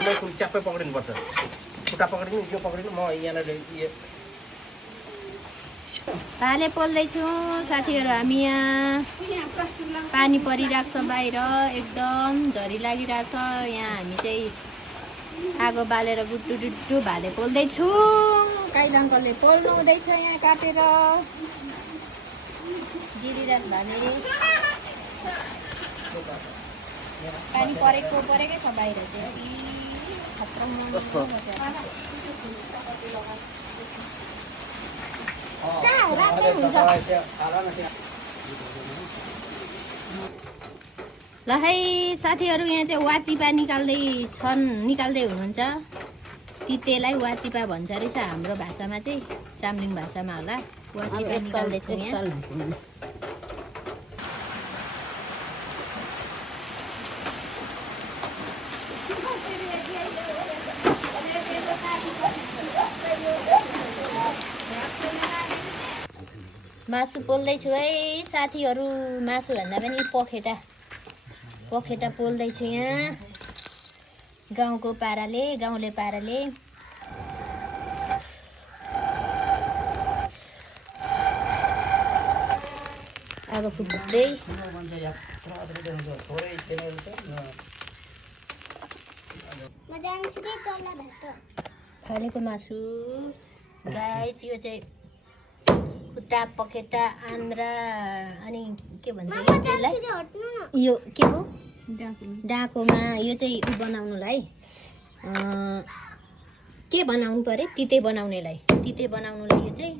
च्याप्पै पक्रिनुपर्छ खुट्टा पक्रिनु यो पक्रिनु म यहाँनिर भाले पोल्दैछु साथीहरू हामी यहाँ पानी परिरहेको छ बाहिर एकदम झरी लागिरहेछ यहाँ हामी चाहिँ आगो बालेर गुड्डु डुड्डु भाले पोल्दैछु काइला अङ्कलले पोल्नु हुँदैछ यहाँ काटेर गिरिराज भाले पानी परेकै छ बाहिर चाहिँ ल है साथीहरू यहाँ चाहिँ वाचिपा निकाल्दै हुनुहुन्छ तितेलाई वाचिपा भन्छ रहेछ हाम्रो भाषामा चाहिँ चाम्लिङ भाषामा होला वाचिपा निकाल्दैछौँ यहाँ मासु पोल्दैछु है साथीहरू मासु भन्दा पनि पखेटा पोल्दैछु यहाँ गाउँको पाराले गाउँले पाराले आगो फुक्दै खनेको मासु गाई यो चाहिँ खुट्टा पखेटा आन्द्रा अनि के भन्छ यसलाई यो के हो डाकोमा यो चाहिँ बनाउनुलाई के बनाउनु पर्यो तिते बनाउनेलाई यो चाहिँ